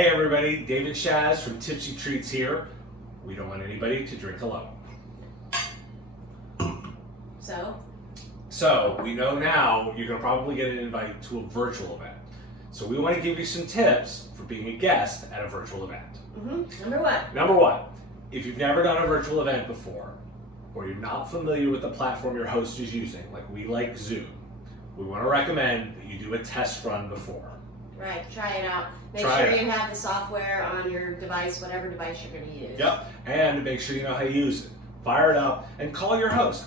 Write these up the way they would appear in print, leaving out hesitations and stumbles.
Hey everybody, David Shaz from Tipsy Treats here. We don't want anybody to drink alone. So we know now you're going to probably get an invite to a virtual event. So we want to give you some tips for being a guest at a virtual event. Number one, if you've never done a virtual event before, or you're not familiar with the platform your host is using, like we like Zoom, we want to recommend that you do a test run before. Right, try it out. Make sure you have the software on your device, whatever device you're going to use. Yep, and make sure you know how to use it. Fire it up and call your host.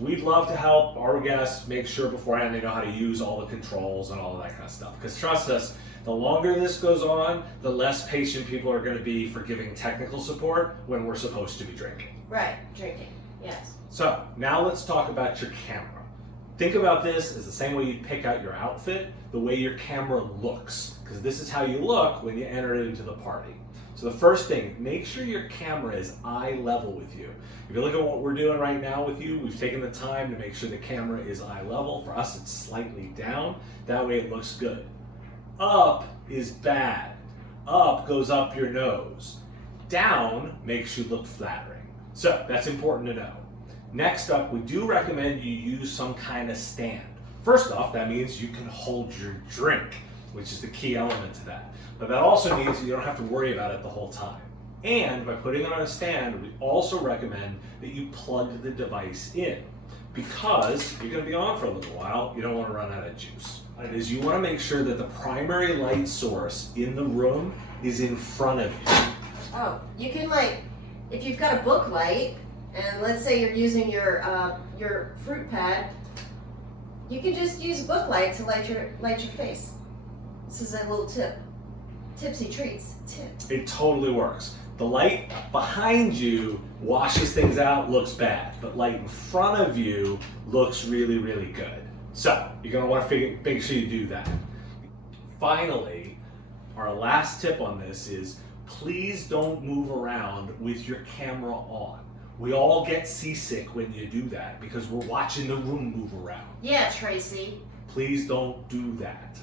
We'd love to help our guests make sure beforehand they know how to use all the controls and all of that kind of stuff. Because trust us, the longer this goes on, the less patient people are going to be for giving technical support when we're supposed to be drinking. Right, drinking, yes. So now let's talk about your camera. Think about this as the same way you pick out your outfit, the way your camera looks, because this is how you look when you enter it into the party. So the first thing, make sure your camera is eye level with you. If you look at what we're doing right now with you, we've taken the time to make sure the camera is eye level. For us, it's slightly down. That way it looks good. Up is bad. Up goes up your nose. Down makes you look flattering. So that's important to know. Next up, we do recommend you use some kind of stand. First off, that means you can hold your drink, which is the key element to that. But that also means that you don't have to worry about it the whole time. And by putting it on a stand, we also recommend that you plug the device in, because you're going to be on for a little while. You don't want to run out of juice. It is, you want to make sure that the primary light source in the room is in front of you. Oh, you can if you've got a book light, and let's say you're using your fruit pad, you can just use a book light to light your face. This is a little tip. Tipsy Treats tip. It totally works. The light behind you washes things out, looks bad, but light in front of you looks really, really good. So you're going to want to make sure you do that. Finally, our last tip on this is please don't move around with your camera on. We all get seasick when you do that because we're watching the room move around. Yeah, Tracy. Please don't do that.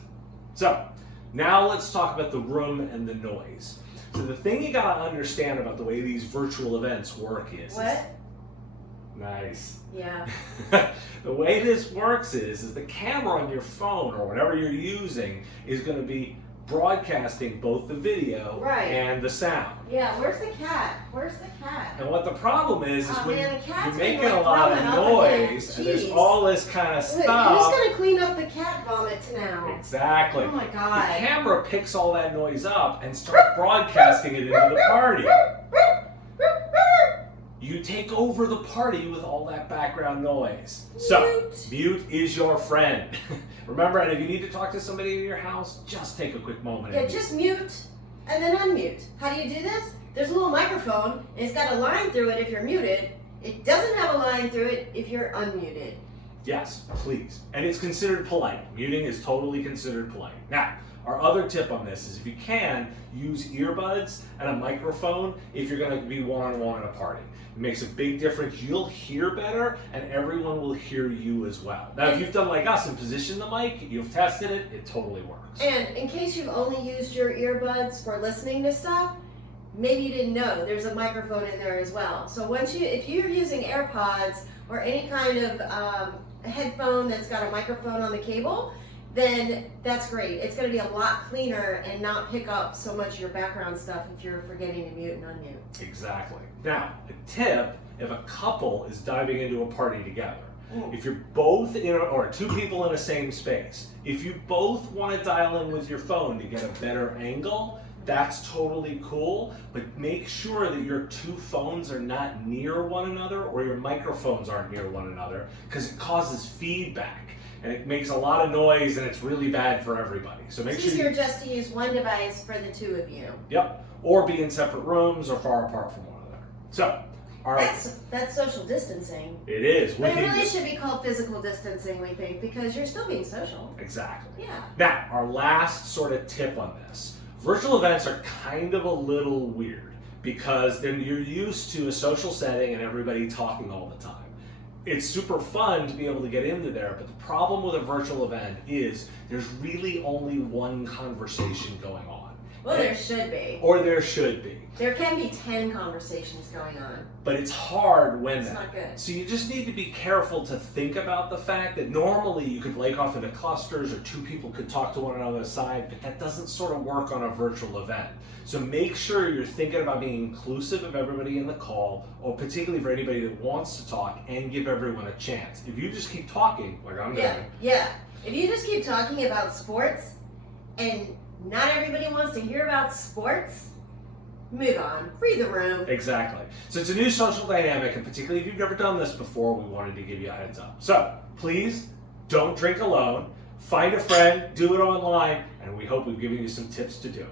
So now let's talk about the room and the noise. So the thing you gotta understand about the way these virtual events work is... What? Nice. Yeah. The way this works is the camera on your phone or whatever you're using is gonna be broadcasting both the video and the sound. Yeah, where's the cat? Where's the cat? And what the problem is when man, you're making a lot of noise and there's all this kind of stuff. Who's going to clean up the cat vomit now? Exactly. Oh my God. The camera picks all that noise up and starts broadcasting it into the party. You take over the party with all that background noise. So, mute is your friend. Remember, and if you need to talk to somebody in your house, just take a quick moment. Yeah, just mute and then unmute. How do you do this? There's a little microphone, and it's got a line through it if you're muted. It doesn't have a line through it if you're unmuted. Yes, please. And it's considered polite. Muting is totally considered polite. Now, our other tip on this is if you can, use earbuds and a microphone if you're going to be one-on-one at a party. It makes a big difference. You'll hear better and everyone will hear you as well. Now, if you've done like us and positioned the mic, you've tested it, it totally works. And in case you've only used your earbuds for listening to stuff, maybe you didn't know there's a microphone in there as well. So if you're using AirPods or any kind of headphone that's got a microphone on the cable, then that's great. It's going to be a lot cleaner and not pick up so much of your background stuff if you're forgetting to mute and unmute. Exactly. Now, a tip, if a couple is diving into a party together, if you're both or two people in the same space, if you both want to dial in with your phone to get a better angle, that's totally cool, but make sure that your two phones are not near one another or your microphones aren't near one another because it causes feedback. And it makes a lot of noise and it's really bad for everybody. So make sure it's easier just to use one device for the two of you. Yep. Or be in separate rooms or far apart from one another. So that's social distancing. It is. But it really should be called physical distancing, we think, because you're still being social. Exactly. Yeah. Now, our last sort of tip on this. Virtual events are kind of a little weird because then you're used to a social setting and everybody talking all the time. It's super fun to be able to get into there, but the problem with a virtual event is there's really only one conversation going on. Well, there should be. Or there should be. There can be 10 conversations going on. But it's hard when It's not good. So you just need to be careful to think about the fact that normally you could break off into clusters or two people could talk to one another on the side, but that doesn't sort of work on a virtual event. So make sure you're thinking about being inclusive of everybody in the call, or particularly for anybody that wants to talk, and give everyone a chance. If you just keep talking, like I'm doing, Yeah. If you just keep talking about sports and not everybody wants to hear about sports, move on. Read the room. exactly. So it's a new social dynamic, and particularly if you've never done this before, we wanted to give you a heads up. So please don't drink alone. Find a friend, do it online, and we hope we've given you some tips to do it.